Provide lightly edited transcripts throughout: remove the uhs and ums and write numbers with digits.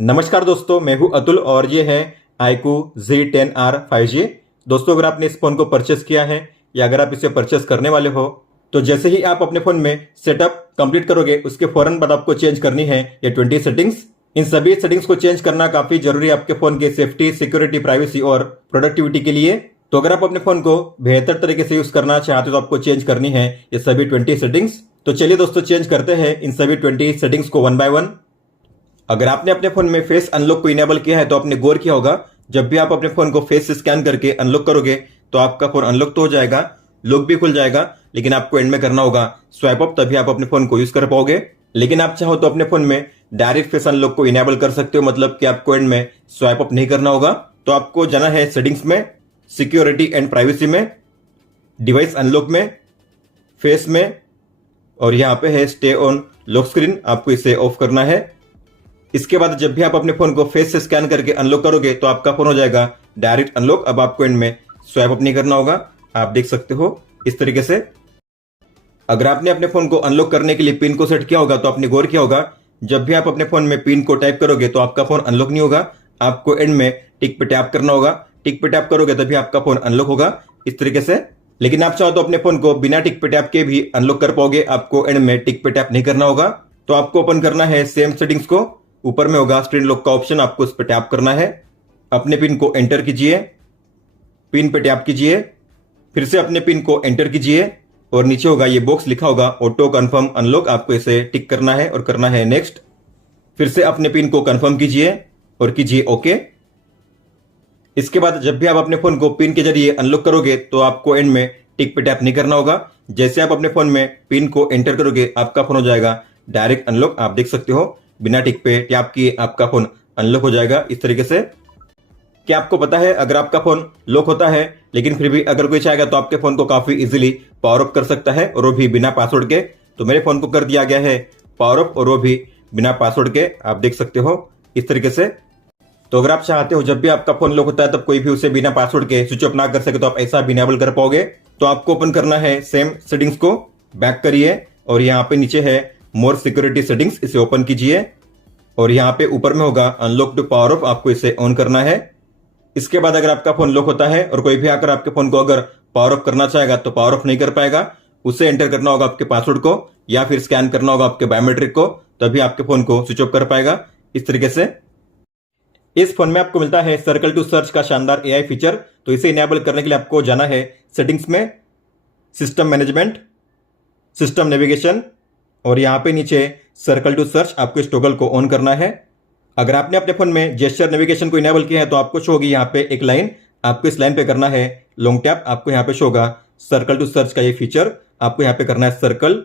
नमस्कार दोस्तों, मैं हूं अतुल और ये है iQOO Z10R 5G। दोस्तों, अगर आपने इस फोन को परचेस किया है या अगर आप इसे परचेस करने वाले हो तो जैसे ही आप अपने फोन में सेटअप कंप्लीट करोगे उसके फौरन बाद आपको चेंज करनी है ये 20 सेटिंग्स। इन सभी सेटिंग्स को चेंज करना काफी जरूरी है आपके फोन के सेफ्टी, सिक्योरिटी, प्राइवेसी और प्रोडक्टिविटी के लिए। तो अगर आप अपने फोन को बेहतर तरीके से यूज करना चाहते हो तो आपको चेंज करनी है ये सभी 20 सेटिंग्स। तो चलिए दोस्तों, चेंज करते हैं इन सभी 20 सेटिंग्स को वन बाय वन। अगर आपने अपने फोन में फेस अनलॉक को इनेबल किया है तो आपने गौर किया होगा, जब भी आप अपने फोन को फेस से स्कैन करके अनलॉक करोगे तो आपका फोन अनलॉक तो हो जाएगा, लॉक भी खुल जाएगा, लेकिन आपको एंड में करना होगा स्वाइप अप, तभी आप अपने फोन को यूज कर पाओगे। लेकिन आप चाहो तो अपने फोन में डायरेक्ट फेस अनलॉक को इनेबल कर सकते हो, मतलब कि आपको एंड में स्वाइप अप नहीं करना होगा। तो आपको जाना है सेटिंग्स में, सिक्योरिटी एंड प्राइवेसी में, डिवाइस अनलॉक में, फेस में, और यहाँ पे है स्टे ऑन लॉक स्क्रीन, आपको इसे ऑफ करना है। इसके बाद जब भी आप अपने फोन को फेस से स्कैन करके अनलॉक करोगे तो आपका फोन हो जाएगा डायरेक्ट अनलॉक। अब आपको एंड में स्वाइप अप नहीं करना होगा, आप देख सकते हो इस तरीके से। अगर आपने अपने फोन को अनलॉक करने के लिए पिन को सेट किया होगा तो आपने गौर किया होगा, जब भी आप अपने फोन में पिन को टाइप करोगे तो आपका फोन अनलॉक नहीं होगा, आपको एंड में टिक पे टैप करना होगा। टिक पे टैप करोगे तभी आपका फोन अनलॉक होगा इस तरीके से। लेकिन आप चाहो तो अपने फोन को बिना टिक पे टैप के भी अनलॉक कर पाओगे, आपको एंड में टिक पे टैप नहीं करना होगा। तो आपको ओपन करना है सेम सेटिंग्स को, ऊपर में होगा स्क्रीन लॉक का ऑप्शन, आपको इस पर टैप करना है। अपने पिन को एंटर कीजिए, पिन पे टैप कीजिए, फिर से अपने पिन को एंटर कीजिए और नीचे होगा ये बॉक्स लिखा होगा ऑटो कंफर्म अनलॉक, आपको इसे टिक करना है और करना है नेक्स्ट। फिर से अपने पिन को कंफर्म कीजिए और कीजिए ओके। इसके बाद जब भी आप अपने फोन को पिन के जरिए अनलॉक करोगे तो आपको एंड में टिक पे टैप नहीं करना होगा। जैसे आप अपने फोन में पिन को एंटर करोगे आपका फोन हो जाएगा डायरेक्ट अनलॉक, आप देख सकते हो बिना टिक पे टैप किए आपका फोन अनलॉक हो जाएगा इस तरीके से। क्या आपको पता है, अगर आपका फोन लॉक होता है लेकिन फिर भी अगर कोई चाहेगा तो आपके फोन को काफी इजीली पावर अप कर सकता है, और वो भी बिना पासवर्ड के। तो मेरे फोन को कर दिया गया है पावर अप, और वो भी बिना पासवर्ड के, आप देख सकते हो इस तरीके से। तो अगर आप चाहते हो जब भी आपका फोन लॉक होता है तब कोई भी उसे बिना पासवर्ड के स्विच ऑफ ना कर सके तो आप ऐसा भी इनेबल कर पाओगे। तो आपको ओपन करना है सेम सेटिंग्स को, बैक करिए और यहाँ पे नीचे है मोर सिक्योरिटी सेटिंग्स, इसे ओपन कीजिए और यहाँ पे ऊपर में होगा अनलॉक टू पावर ऑफ, आपको इसे ऑन करना है। इसके बाद अगर आपका फोन लॉक होता है और कोई भी आकर आपके फोन को अगर पावर ऑफ करना चाहेगा तो पावर ऑफ नहीं कर पाएगा, उसे एंटर करना होगा आपके पासवर्ड को या फिर स्कैन करना होगा आपके बायोमेट्रिक को, तभी आपके फोन को स्विच ऑफ कर पाएगा इस तरीके से। इस फोन में आपको मिलता है सर्कल टू सर्च का शानदार एआई फीचर। तो इसे इनेबल करने के लिए आपको जाना है सेटिंग्स में, सिस्टम मैनेजमेंट, सिस्टम नेविगेशन, और यहाँ पे नीचे सर्कल टू सर्च, आपको इस टॉगल को ऑन करना है। अगर आपने अपने फोन में जेस्चर नेविगेशन को इनेबल किया है तो आपको शो होगी यहाँ पे एक लाइन, आपको इस लाइन पे करना है लॉन्ग टैप, आपको यहाँ पे शो होगा सर्कल टू सर्च का ये फीचर, आपको यहाँ पे करना है सर्कल।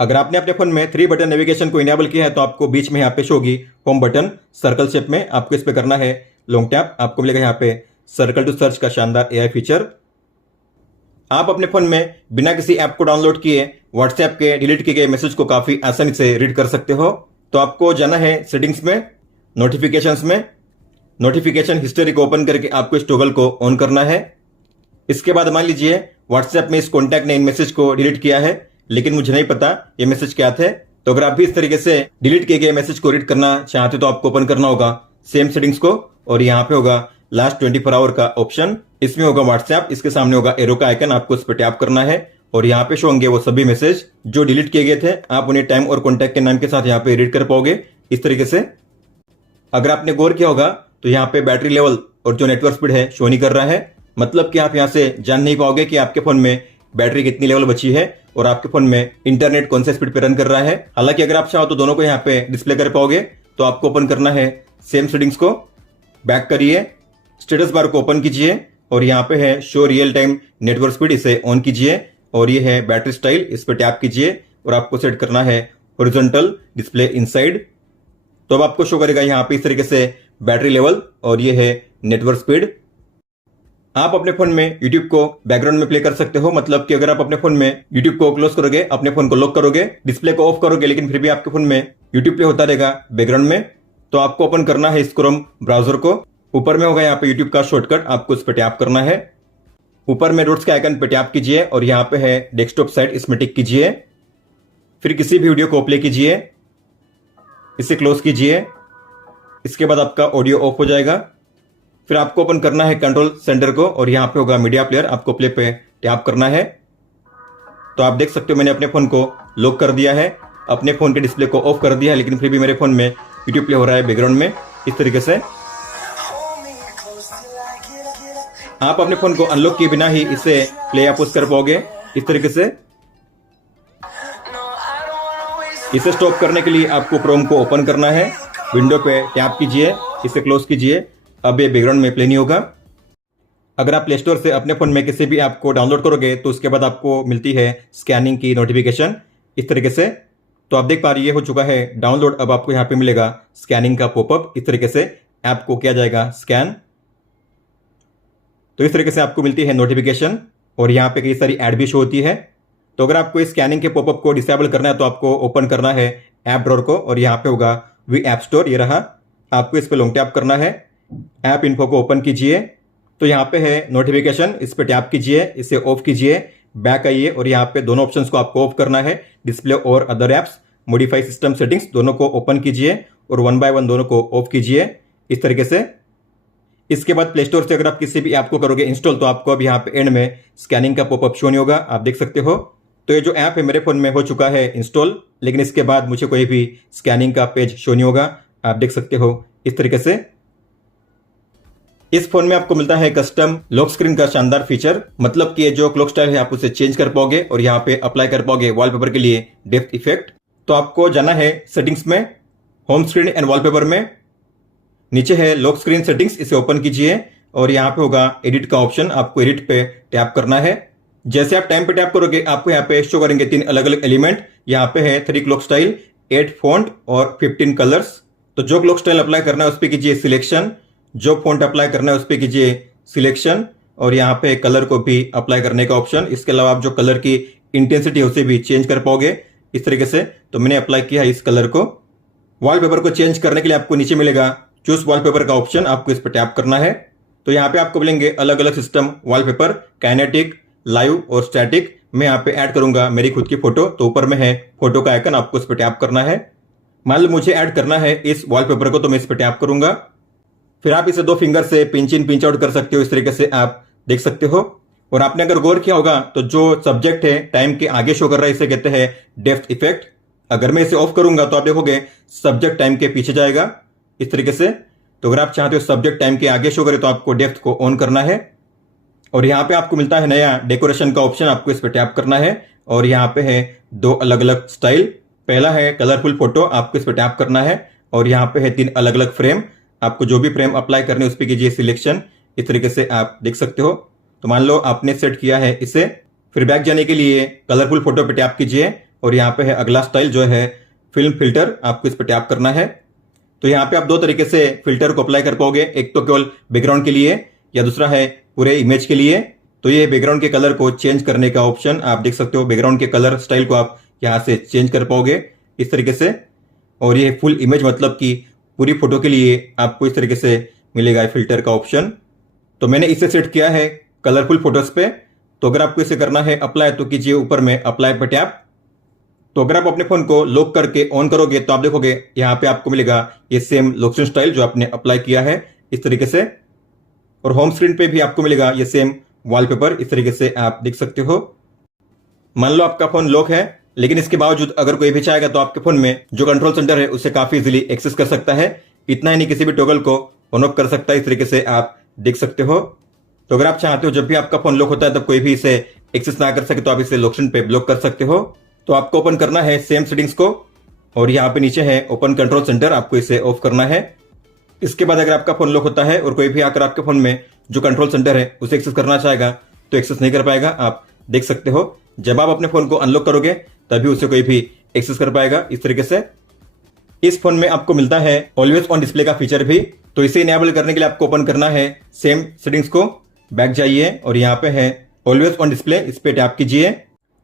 अगर आपने अपने फोन में 3 बटन नेविगेशन को इनेबल किया है तो आपको बीच में यहाँ पे शो होगी होम बटन सर्कल शेप में, आपको इस पे करना है लॉन्ग टैप, आपको मिलेगा यहाँ पे सर्कल टू सर्च का शानदार एआई फीचर। आप अपने फोन में बिना किसी ऐप को डाउनलोड किए व्हाट्सएप के डिलीट किए गए मैसेज को काफी आसानी से रीड कर सकते हो। तो आपको जाना है सेटिंग्स में, नोटिफिकेशंस में, नोटिफिकेशन हिस्ट्री को ओपन करके आपको इस टॉगल को ऑन करना है। इसके बाद मान लीजिए व्हाट्सएप में इस कॉन्टैक्ट ने इन मैसेज को डिलीट किया है लेकिन मुझे नहीं पता ये मैसेज क्या थे। तो अगर आप भी इस तरीके से डिलीट किए गए मैसेज को रीड करना चाहते तो आपको ओपन करना होगा सेम सेटिंग्स को, और यहाँ पे होगा लास्ट 24 आवर का ऑप्शन, इसमें होगा व्हाट्सएप, इसके सामने होगा एरो का आइकन, आपको इस पर टैप करना है और यहाँ पे शो होंगे वो सभी मैसेज जो डिलीट किए गए थे, आप उन्हें टाइम और कॉन्टैक्ट के नाम के साथ यहाँ पे रीड कर पाओगे इस तरीके से। अगर आपने गौर किया होगा तो यहाँ पे बैटरी लेवल और जो नेटवर्क स्पीड है शो नहीं कर रहा है, मतलब कि आप यहाँ से जान नहीं पाओगे कि आपके फोन में बैटरी कितनी लेवल बची है और आपके फोन में इंटरनेट कौन से स्पीड पे रन कर रहा है। हालांकि अगर आप चाहो तो दोनों को यहाँ पे डिस्प्ले कर पाओगे। तो आपको ओपन करना है सेम सेटिंग्स को, बैक करिए, स्टेटस बार को ओपन कीजिए और यहाँ पे है show real time network speed, इसे ऑन कीजिए, और ये है बैटरी स्टाइल, इस पर टैप कीजिए और आपको सेट करना है हॉरिजॉन्टल डिस्प्ले इनसाइड। तो अब आपको शो करेगा यहाँ पे इस तरीके से बैटरी लेवल और ये है नेटवर्क स्पीड। आप अपने फोन में YouTube को बैकग्राउंड में प्ले कर सकते हो, मतलब कि अगर आप अपने फोन में YouTube को क्लोज करोगे, अपने फोन को लॉक करोगे, डिस्प्ले को ऑफ करोगे, लेकिन फिर भी आपके फोन में YouTube प्ले होता रहेगा बैकग्राउंड में। तो आपको ओपन करना है इस क्रोम ब्राउजर को, ऊपर में होगा यहाँ पे YouTube का शॉर्टकट, आपको इस पर टैप करना है। ऊपर में डॉट्स के आइकन पे टैप कीजिए और यहाँ पे है डेस्कटॉप साइट, इसमें टिक कीजिए। फिर किसी भी वीडियो को प्ले कीजिए, इसे क्लोज कीजिए इसके बाद आपका ऑडियो ऑफ हो जाएगा। फिर आपको ओपन करना है कंट्रोल सेंटर को और यहाँ पे होगा मीडिया प्लेयर, आपको प्ले पे टैप करना है। तो आप देख सकते हो मैंने अपने फ़ोन को लॉक कर दिया है, अपने फ़ोन के डिस्प्ले को ऑफ कर दिया है, लेकिन फिर भी मेरे फ़ोन में यूट्यूब प्ले हो रहा है बैकग्राउंड में इस तरीके से। आप अपने फ़ोन को अनलॉक किए बिना ही इसे प्ले या पॉज कर पाओगे इस तरीके से। इसे स्टॉप करने के लिए आपको क्रोम को ओपन करना है, विंडो पे टैप कीजिए, इसे क्लोज कीजिए। अब ये बैकग्राउंड में प्ले नहीं होगा। अगर आप प्ले स्टोर से अपने फ़ोन में किसी भी ऐप को डाउनलोड करोगे तो उसके बाद आपको मिलती है स्कैनिंग की नोटिफिकेशन इस तरीके से। तो आप देख पा रहे ये हो चुका है डाउनलोड। अब आपको यहाँ पे मिलेगा स्कैनिंग का पॉपअप, इस तरीके से ऐप को किया जाएगा स्कैन। तो इस तरीके से आपको मिलती है नोटिफिकेशन और यहाँ पे कई सारी ऐड भी शो होती है। तो अगर आपको इस स्कैनिंग के पॉपअप को डिसेबल करना है तो आपको ओपन करना है ऐप ड्रॉअर को और यहाँ पे होगा वी ऐप स्टोर, ये रहा। आपको इस पर लॉन्ग टैप करना है, ऐप इन्फो को ओपन कीजिए। तो यहाँ पे है नोटिफिकेशन, इस पर टैप कीजिए, इसे ऑफ कीजिए, बैक आइए और यहाँ पे दोनों ऑप्शंस को आपको ऑफ करना है, डिस्प्ले और other apps, modify system settings, दोनों को ओपन कीजिए और 1 बाय 1 दोनों को ऑफ कीजिए इस तरीके से। इसके बाद प्ले स्टोर से अगर आप किसी भी ऐप को करोगे इंस्टॉल तो आपको अब यहाँ पे एंड में स्कैनिंग का पॉपअप शो नहीं होगा, आप देख सकते हो। तो ये जो ऐप है मेरे फ़ोन में हो चुका है इंस्टॉल, लेकिन इसके बाद मुझे कोई भी स्कैनिंग का पेज शो नहीं होगा, आप देख सकते हो इस तरीके से। इस फोन में आपको मिलता है कस्टम लॉक स्क्रीन का शानदार फीचर, मतलब कि ये जो क्लॉक स्टाइल है आप उसे चेंज कर पाओगे और यहाँ पे अप्लाई कर पाओगे वॉलपेपर के लिए डेप्थ इफेक्ट। तो आपको जाना है सेटिंग्स में, होम स्क्रीन एंड वॉलपेपर में, नीचे है लॉक स्क्रीन सेटिंग्स, इसे ओपन कीजिए और यहाँ पे होगा एडिट का ऑप्शन, आपको एडिट पे टैप करना है। जैसे आप टाइम पे टैप करोगे आपको यहाँ पे शो करेंगे 3 अलग अलग एलिमेंट। यहाँ पे है 3 क्लॉक स्टाइल, 8 फॉन्ट और 15 कलर्स। तो जो क्लॉक स्टाइल अप्लाई करना है उस पर कीजिए सिलेक्शन, जो फॉन्ट अप्लाई करना है उस पर कीजिए सिलेक्शन और यहाँ पे कलर को भी अप्लाई करने का ऑप्शन। इसके अलावा आप जो कलर की इंटेंसिटी है उसे भी चेंज कर पाओगे इस तरीके से। तो मैंने अप्लाई किया है इस कलर को। वॉलपेपर को चेंज करने के लिए आपको नीचे मिलेगा चूज वॉलपेपर का ऑप्शन, आपको इस पर टैप करना है। तो यहाँ पे आपको मिलेंगे अलग अलग सिस्टम वॉलपेपर, काइनेटिक, लाइव और स्टैटिक। मैं यहाँ पे ऐड करूंगा मेरी खुद की फोटो, तो ऊपर में है फोटो का आइकन, आपको इस पर टैप करना है। मान लो मुझे ऐड करना है इस वॉलपेपर को, तो मैं इस पर टैप करूंगा। फिर आप इसे 2 फिंगर से पिंच इन पिंच आउट कर सकते हो, इस तरीके से आप देख सकते हो। और आपने अगर गौर किया होगा तो जो सब्जेक्ट है टाइम के आगे शो कर रहा है इसे कहते हैं डेप्थ इफेक्ट। अगर मैं इसे ऑफ करूंगा तो आप देखोगे सब्जेक्ट टाइम के पीछे जाएगा इस तरीके से। तो अगर आप चाहते हो सब्जेक्ट टाइम के आगे शो करे तो आपको डेप्थ को ऑन करना है। और यहाँ पे आपको मिलता है नया डेकोरेशन का ऑप्शन, आपको इस पर टैप करना है और यहाँ पे है 2 अलग अलग स्टाइल। पहला है कलरफुल फोटो, आपको इस पर टैप करना है और यहाँ पे है 3 अलग अलग फ्रेम, आपको जो भी फ्रेम अप्लाई करने उस पर कीजिए सिलेक्शन, इस तरीके से आप देख सकते हो। तो मान लो आपने सेट किया है इसे, फिर बैक जाने के लिए कलरफुल फोटो पे टैप कीजिए और यहाँ पे है अगला स्टाइल जो है फिल्म फिल्टर, आपको इस पर टैप करना है। तो यहाँ पे आप 2 तरीके से फिल्टर को अप्लाई कर पाओगे, एक तो केवल बैकग्राउंड के लिए या दूसरा है पूरे इमेज के लिए। तो ये बैकग्राउंड के कलर को चेंज करने का ऑप्शन, आप देख सकते हो बैकग्राउंड के कलर स्टाइल को आप यहाँ से चेंज कर पाओगे इस तरीके से। और ये फुल इमेज मतलब कि पूरी फोटो के लिए आपको इस तरीके से मिलेगा फिल्टर का ऑप्शन। तो मैंने इसे सेट किया है कलरफुल फोटोज पे। तो अगर आपको इसे करना है अप्लाई तो कीजिए ऊपर में अप्लाई पर टैप। तो अगर आप अपने फोन को लॉक करके ऑन करोगे तो आप देखोगे यहाँ पे आपको मिलेगा ये सेम लॉक स्टाइल जो आपने अप्लाई किया है इस तरीके से। और होम स्क्रीन पे भी आपको मिलेगा ये सेम वॉलपेपर, इस तरीके से आप देख सकते हो। मान लो आपका फोन लॉक है लेकिन इसके बावजूद अगर कोई भी चाहेगा तो आपके फोन में जो कंट्रोल सेंटर है उसे काफी इजीली एक्सेस कर सकता है। इतना ही नहीं, किसी भी टॉगल को ऑन ऑफ कर सकता है, इस तरीके से आप देख सकते हो। तो अगर आप चाहते हो जब भी आपका फोन लॉक होता है तब कोई भी इसे एक्सेस ना कर सके तो आप इसे लॉक स्क्रीन पे ब्लॉक कर सकते हो। तो आपको ओपन करना है सेम सेटिंग्स को और यहाँ पे नीचे है ओपन कंट्रोल सेंटर, आपको इसे ऑफ करना है। इसके बाद अगर आपका फोन लॉक होता है और कोई भी आकर आपके फोन में जो कंट्रोल सेंटर है उसे एक्सेस करना चाहेगा तो एक्सेस नहीं कर पाएगा, आप देख सकते हो। जब आप अपने फोन को अनलॉक करोगे तभी उसे कोई भी एक्सेस कर पाएगा इस तरीके से। इस फोन में आपको मिलता है ऑलवेज ऑन डिस्प्ले का फीचर भी। तो इसे इनेबल करने के लिए आपको ओपन करना है सेम सेटिंग्स को, बैक जाइए और यहाँ पे है ऑलवेज ऑन डिस्प्ले, इस पे टैप कीजिए।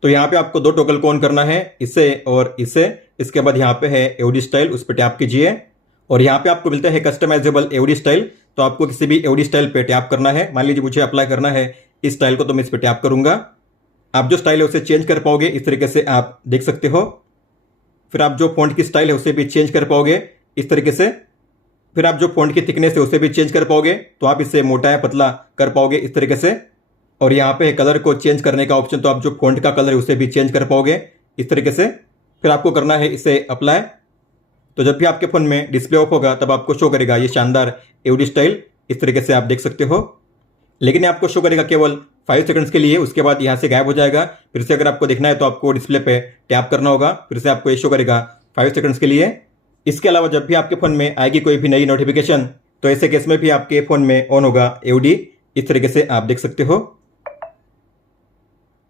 तो यहाँ पे आपको 2 टॉगल को ऑन करना है, इसे और इसे। इसके बाद यहाँ पे है एओडी स्टाइल, उस पर टैप कीजिए और यहाँ पे आपको मिलता है कस्टमाइजेबल एओडी स्टाइल। तो आपको किसी भी एओडी स्टाइल पे टैप करना है। मान लीजिए मुझे अप्लाई करना है इस स्टाइल को, तो मैं इस पे टैप करूंगा। आप जो स्टाइल है उसे चेंज कर पाओगे इस तरीके से, आप देख सकते हो। फिर आप जो फॉन्ट की स्टाइल है उसे भी चेंज कर पाओगे इस तरीके से। फिर आप जो फ़ॉन्ट की थिकनेस है उसे भी चेंज कर पाओगे, तो आप इसे मोटा या पतला कर पाओगे इस तरीके से। और यहाँ पे कलर को चेंज करने का ऑप्शन, तो आप जो फ़ॉन्ट का कलर है उसे भी चेंज कर पाओगे इस तरीके से। फिर आपको करना है इसे अप्लाई। तो जब भी आपके फ़ोन में डिस्प्ले ऑफ होगा तब आपको शो करेगा ये शानदार एओडी स्टाइल, इस तरीके से आप देख सकते हो। लेकिन ये आपको शो करेगा केवल 5 सेकंड्स के लिए, उसके बाद यहाँ से गायब हो जाएगा। फिर से अगर आपको देखना है तो आपको डिस्प्ले पे टैप करना होगा, फिर से आपको ये शो करेगा 5 सेकंड्स के लिए। इसके अलावा जब भी आपके फ़ोन में आएगी कोई भी नई नोटिफिकेशन, तो ऐसे केस में भी आपके फ़ोन में ऑन होगा एओडी, इस तरीके से आप देख सकते हो।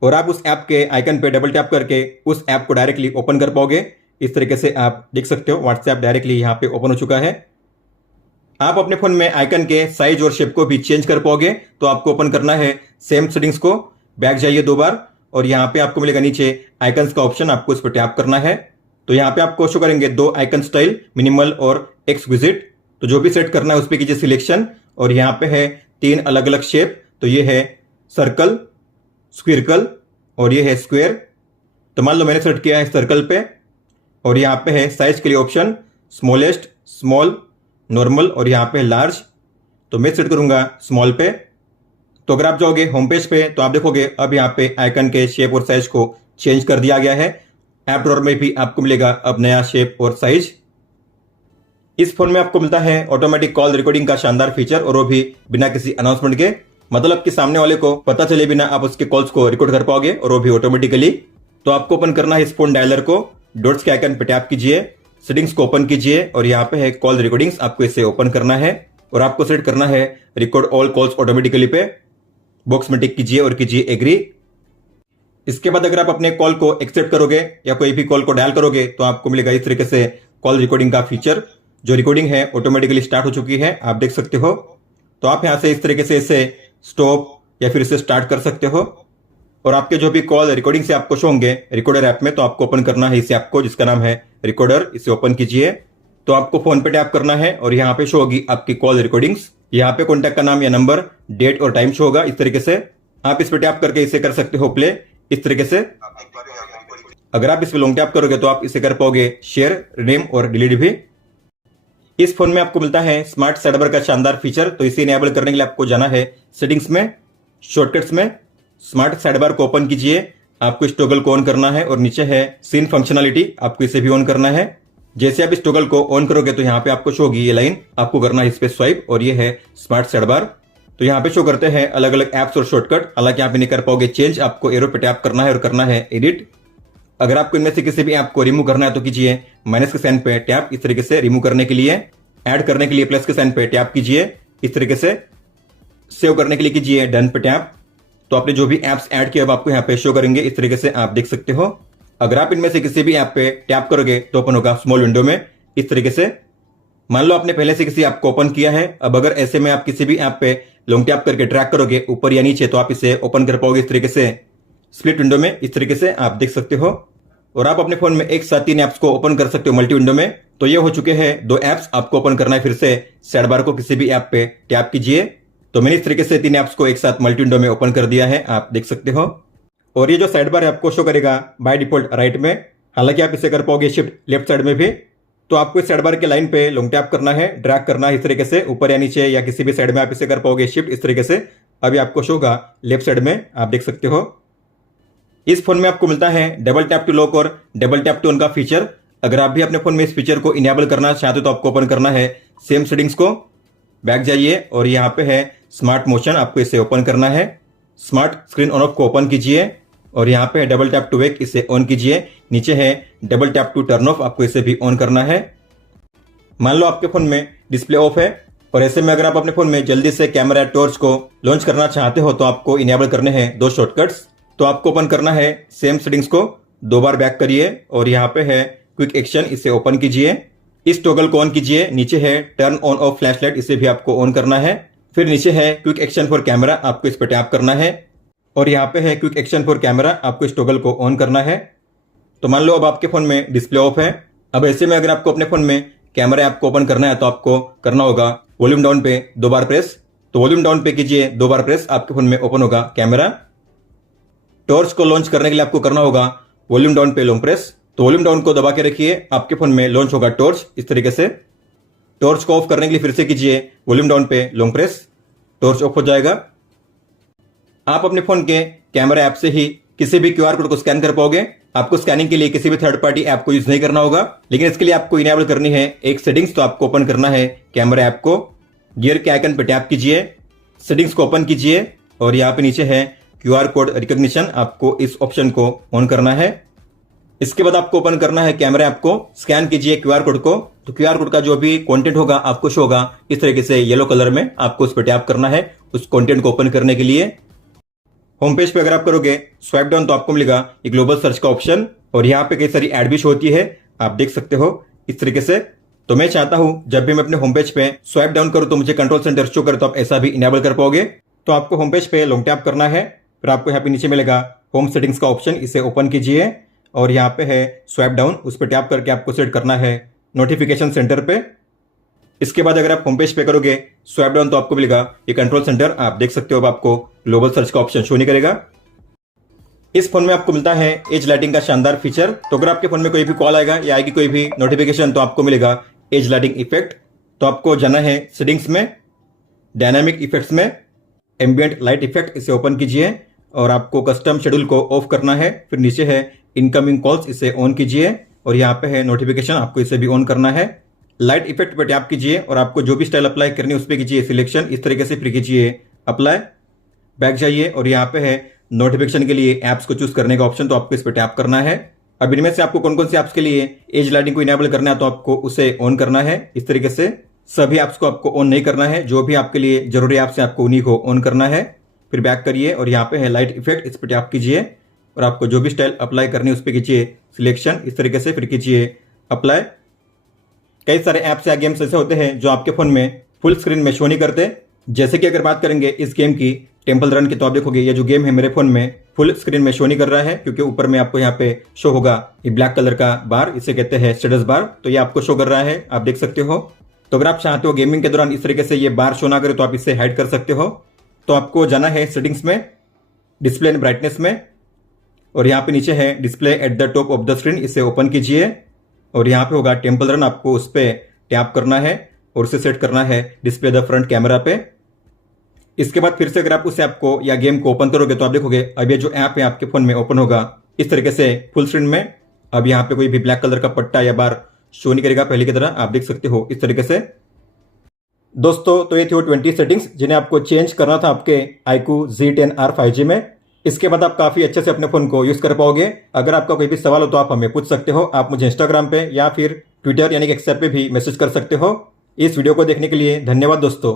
और आप उस ऐप के आइकन पे डबल टैप करके उस ऐप को डायरेक्टली ओपन कर पाओगे, इस तरीके से आप देख सकते हो। व्हाट्सएप डायरेक्टली यहाँ पे ओपन हो चुका है। आप अपने फोन में आइकन के साइज और शेप को भी चेंज कर पाओगे, तो आपको ओपन करना है सेम सेटिंग्स को, बैक जाइए 2 बार और यहाँ पे आपको मिलेगा नीचे आइकन्स का ऑप्शन, आपको इस पर टैप करना है। तो यहाँ पे आपको शो करेंगे 2 आइकन स्टाइल, मिनिमल और एक्सक्विजिट। तो जो भी सेट करना है उस पर कीजिए सिलेक्शन। और यहाँ पे है 3 अलग अलग शेप, तो ये है सर्कल, स्क्विरकल और ये है स्क्वायर। तो मान लो मैंने सेट किया है सर्कल पे। और यहाँ पे है साइज के लिए ऑप्शन, स्मॉलेस्ट, स्मॉल, नॉर्मल और यहाँ पे लार्ज। तो मैं सेट करूंगा स्मॉल पे। तो अगर आप जाओगे होम पेज पे तो आप देखोगे अब यहाँ पे आइकन के शेप और साइज को चेंज कर दिया गया है। ऐप ड्रॉअर में भी आपको मिलेगा अब नया शेप और साइज। इस फोन में आपको मिलता है ऑटोमेटिक कॉल रिकॉर्डिंग का शानदार फीचर, और वो भी बिना किसी अनाउंसमेंट के, मतलब कि सामने वाले को पता चले बिना आप उसके कॉल्स को रिकॉर्ड कर पाओगे, और वो भी ऑटोमेटिकली। तो आपको ओपन करना है इस फोन डायलर को, डॉट्स के आइकन पे टैप कीजिए, सेटिंग्स को ओपन कीजिए और यहाँ पे है कॉल रिकॉर्डिंग्स, आपको इसे ओपन करना है और आपको सेट करना है रिकॉर्ड ऑल कॉल्स ऑटोमेटिकली पे। बॉक्स में टिक कीजिए और कीजिए एग्री। इसके बाद अगर आप अपने कॉल को एक्सेप्ट करोगे या कोई भी कॉल को डायल करोगे तो आपको मिलेगा इस तरीके से कॉल रिकॉर्डिंग का फीचर। जो रिकॉर्डिंग है ऑटोमेटिकली स्टार्ट हो चुकी है, आप देख सकते हो। तो आप यहाँ से इस तरीके से इसे स्टॉप या फिर इसे स्टार्ट कर सकते हो। और आपके जो भी कॉल रिकॉर्डिंग से आपको शो होंगे रिकॉर्डर ऐप में, तो आपको ओपन करना है इस ऐप को जिसका नाम है रिकॉर्डर, इसे ओपन कीजिए। तो आपको फोन पे टैप करना है और यहाँ पे शो होगी आपकी कॉल रिकॉर्डिंग्स। यहाँ पे कॉन्टैक्ट का नाम या नंबर, डेट और टाइम शो होगा इस तरीके से। आप इस पे टैप करके इसे कर सकते हो प्ले, इस तरीके से। अगर आप इस पे लॉन्ग टैप करोगे तो आप इसे कर पाओगे शेयर, रिनेम और डिलीट भी। इस फोन में आपको मिलता है स्मार्ट साइडबार का शानदार फीचर। तो इसे इनेबल करने के लिए आपको जाना है सेटिंग्स में, शॉर्टकट्स में, स्मार्ट साइडबार को ओपन कीजिए। आपको इस टॉगल को ऑन करना है और नीचे है सीन फंक्शनलिटी, आपको इसे भी ऑन करना है। जैसे आप इस टॉगल को ऑन करोगे तो यहाँ पे आपको शो होगी ये लाइन, आपको करना है इस पे स्वाइप और ये है स्मार्ट साइडबार। तो यहाँ पे शो करते हैं अलग अलग एप्स और शॉर्टकट, हालांकि आप इन्हें कर पाओगे चेंज, आपको एरो पे टैप करना है और करना है एडिट। अगर आपको इनमें से किसी भी ऐप को रिमूव करना है तो कीजिए माइनस के साइन पे टैप, इस तरीके से रिमूव करने के लिए। ऐड करने के लिए प्लस के साइन पे टैप कीजिए इस तरीके से। सेव करने के लिए कीजिए डन पे टैप। तो आपने जो भी एप्स ऐड किए अब आपको यहाँ पे शो करेंगे इस तरीके से, आप देख सकते हो। अगर आप इनमें से किसी भी ऐप पे टैप करोगे तो ओपन होगा स्मॉल विंडो में इस तरीके से। मान लो आपने पहले से किसी ऐप को ओपन किया है, अब अगर ऐसे में आप किसी भी ऐप पे लॉन्ग टैप करके ड्रैग करोगे ऊपर या नीचे तो आप इसे ओपन कर पाओगे इस तरीके से स्प्लिट विंडो में, इस तरीके से आप देख सकते हो। और आप अपने फोन में एक साथ 3 ऐप्स को ओपन कर सकते हो मल्टी विंडो में। तो ये हो चुके हैं 2 ऐप्स, आपको ओपन करना है फिर से साइड बार को किसी भी ऐप पे टैप कीजिए। तो मैंने इस तरीके से 3 ऐप्स को एक साथ मल्टी विंडो में ओपन कर दिया है, आप देख सकते हो। और ये जो साइड बार है आपको शो करेगा बाय डिफॉल्ट राइट में, हालांकि आप इसे कर पाओगे शिफ्ट लेफ्ट साइड में भी। तो आपको इस साइड बार के लाइन पे लॉन्ग टैप करना है, ड्रैग करना है इस तरीके से ऊपर या नीचे या किसी भी साइड में, आप इसे कर पाओगे शिफ्ट इस तरीके से। अभी आपको शो होगा लेफ्ट साइड में, आप देख सकते हो। इस फोन में आपको मिलता है डबल टैप टू लॉक और डबल टैप टू ऑन का फीचर। अगर आप भी अपने फोन में इस फीचर को इनेबल करना चाहते हो तो आपको ओपन करना है सेम सेटिंग्स को, बैक जाइए और यहाँ पे है स्मार्ट मोशन, आपको इसे ओपन करना है। स्मार्ट स्क्रीन ऑन ऑफ को ओपन कीजिए और यहाँ पे है डबल टैप टू वेक, इसे ऑन कीजिए। नीचे है double tap to turn off, आपको इसे भी ऑन करना है। मान लो आपके फोन में डिस्प्ले ऑफ है और ऐसे में अगर आप अपने फोन में जल्दी से कैमरा या टॉर्च को लॉन्च करना चाहते हो तो आपको इनेबल करने हैं 2 शॉर्टकट्स। तो आपको ओपन करना है सेम सेटिंग्स को, 2 बार बैक करिए और यहाँ पे है क्विक एक्शन, इसे ओपन कीजिए। इस टॉगल को ऑन कीजिए। नीचे है टर्न ऑन ऑफ फ्लैशलाइट, इसे भी आपको ऑन करना है। फिर नीचे है क्विक एक्शन फॉर कैमरा, आपको इस पर टैप करना है और यहाँ पे है क्विक एक्शन फॉर कैमरा, आपको इस टॉगल को ऑन करना है। तो मान लो अब आपके फोन में डिस्प्ले ऑफ है। अब ऐसे में अगर आपको अपने फोन में कैमरा ऐप को ओपन करना है तो आपको करना होगा वॉल्यूम डाउन पे 2 बार प्रेस। तो वॉल्यूम डाउन पे कीजिए 2 बार प्रेस, आपके फोन में ओपन होगा कैमरा। टॉर्च को लॉन्च करने के लिए आपको करना होगा वॉल्यूम डाउन पे लॉन्ग प्रेस। तो वॉल्यूम डाउन को दबा के रखिए, आपके फोन में लॉन्च होगा टॉर्च इस तरीके से। टॉर्च को ऑफ करने के लिए फिर से कीजिए वॉल्यूम डाउन पे लॉन्ग प्रेस, टॉर्च ऑफ हो जाएगा। आप अपने फोन के कैमरा ऐप से ही किसी भी क्यूआर कोड को स्कैन कर पाओगे। आपको स्कैनिंग के लिए किसी भी थर्ड पार्टी ऐप को यूज नहीं करना होगा, लेकिन इसके लिए आपको इनेबल करनी है एक सेटिंग्स। तो आपको ओपन करना है कैमरा ऐप को, गियर के आइकन पे टैप कीजिए, सेटिंग्स को ओपन कीजिए और यहाँ पे नीचे है क्यूआर कोड रिकॉग्निशन, आपको इस ऑप्शन को ऑन करना है। इसके बाद आपको ओपन करना है कैमरा ऐप को, स्कैन कीजिए क्यूआर कोड को। तो क्यूआर कोड का जो भी कंटेंट होगा आपको शो होगा इस तरीके से येलो कलर में, आपको उस पर टैप करना है उस कंटेंट को ओपन करने के लिए। होम पेज पे अगर आप करोगे स्वाइप डाउन तो आपको मिलेगा ये ग्लोबल सर्च का ऑप्शन और यहाँ पे कई सारी एड भी शो होती है, आप देख सकते हो इस तरीके से। तो मैं चाहता हूं जब भी मैं अपने होम पेज पे स्वाइप डाउन करूं तो मुझे कंट्रोल सेंटर शो करे, तो आप ऐसा भी इनेबल कर पाओगे। तो आपको होम पेज पे लॉन्ग टैप करना है, फिर आपको यहाँ पे नीचे मिलेगा होम सेटिंग्स का ऑप्शन, इसे ओपन कीजिए और यहाँ पे है स्वाइप डाउन, उस पर टैप करके आपको सेट करना है नोटिफिकेशन सेंटर पे। इसके बाद अगर आप होम पेज पे करोगे स्वाइप डाउन तो आपको मिलेगा ये कंट्रोल सेंटर, आप देख सकते हो। अब आपको ग्लोबल सर्च का ऑप्शन शो नहीं करेगा। इस फोन में आपको मिलता है एज लाइटिंग का शानदार फीचर। तो अगर आपके फोन में कोई भी कॉल आएगा या आएगी कोई भी नोटिफिकेशन तो आपको मिलेगा एज लाइटिंग इफेक्ट। तो आपको जाना है सेटिंग्स में, डायनामिक इफेक्ट्स में, एम्बिएंट लाइट इफेक्ट, इसे ओपन कीजिए और आपको कस्टम शेड्यूल को ऑफ करना है। फिर नीचे है इनकमिंग कॉल्स, इसे ऑन कीजिए और यहाँ पे है नोटिफिकेशन, आपको इसे भी ऑन करना है। लाइट इफेक्ट पर टैप कीजिए और आपको जो भी स्टाइल अप्लाई करनी है उस पर कीजिए सिलेक्शन, इस तरीके से फिर कीजिए अप्लाई, बैक जाइए और यहाँ पे है नोटिफिकेशन के लिए ऐप्स को चूज करने का ऑप्शन, तो आपको इस पर टैप करना है। अब इनमें से आपको कौन कौन से ऐप्स के लिए एज लाइटिंग को इनेबल करना है तो आपको उसे ऑन करना है। इस तरीके से सभी ऐप्स को आपको ऑन नहीं करना है, जो भी आपके लिए जरूरी ऐप्स है आपको उन्हीं को ऑन करना है। फिर बैक करिए और यहाँ पे है लाइट इफेक्ट, इस पर टैप कीजिए और आपको जो भी स्टाइल अप्लाई करनी है उस पर कीजिए सिलेक्शन, इस तरीके से फिर कीजिए अप्लाई। कई सारे ऐप्स या गेम्स ऐसे होते हैं जो आपके फोन में फुल स्क्रीन में शो नहीं करते, जैसे कि अगर बात करेंगे इस गेम की टेम्पल रन की, तो आप देखोगे ये जो गेम है मेरे फोन में फुल स्क्रीन में शो नहीं कर रहा है, क्योंकि ऊपर में आपको यहाँ पे शो होगा ये ब्लैक कलर का बार, इसे कहते हैं स्टेटस बार। तो ये आपको शो कर रहा है, आप देख सकते हो। तो अगर आप चाहते हो गेमिंग के दौरान इस तरीके से ये बार शो ना करे तो आप इसे हाइड कर सकते हो। तो आपको जाना है सेटिंग्स में, डिस्प्ले एंड ब्राइटनेस में और यहाँ पे नीचे है display at the top of the screen, इसे ओपन कीजिए और यहाँ पे होगा टेम्पल रन, आपको उस पर टैप करना है और उसे सेट करना है डिस्प्ले द फ्रंट कैमरा पे। इसके बाद फिर से अगर आप उस ऐप को या गेम को ओपन करोगे तो आप देखोगे अब ये जो ऐप है आपके फोन में ओपन होगा इस तरीके से फुल स्क्रीन में। अब यहाँ पे कोई भी ब्लैक कलर का पट्टा या बार शो नहीं करेगा पहले की तरह, आप देख सकते हो इस तरीके से। दोस्तों तो ये थी वो 20 सेटिंग्स जिन्हें आपको चेंज करना था आपके iQOO Z10R 5G में। इसके बाद आप काफी अच्छे से अपने फोन को यूज कर पाओगे। अगर आपका कोई भी सवाल हो तो आप हमें पूछ सकते हो, आप मुझे इंस्टाग्राम पे या फिर ट्विटर यानी कि एक्स पे भी मैसेज कर सकते हो। इस वीडियो को देखने के लिए धन्यवाद दोस्तों।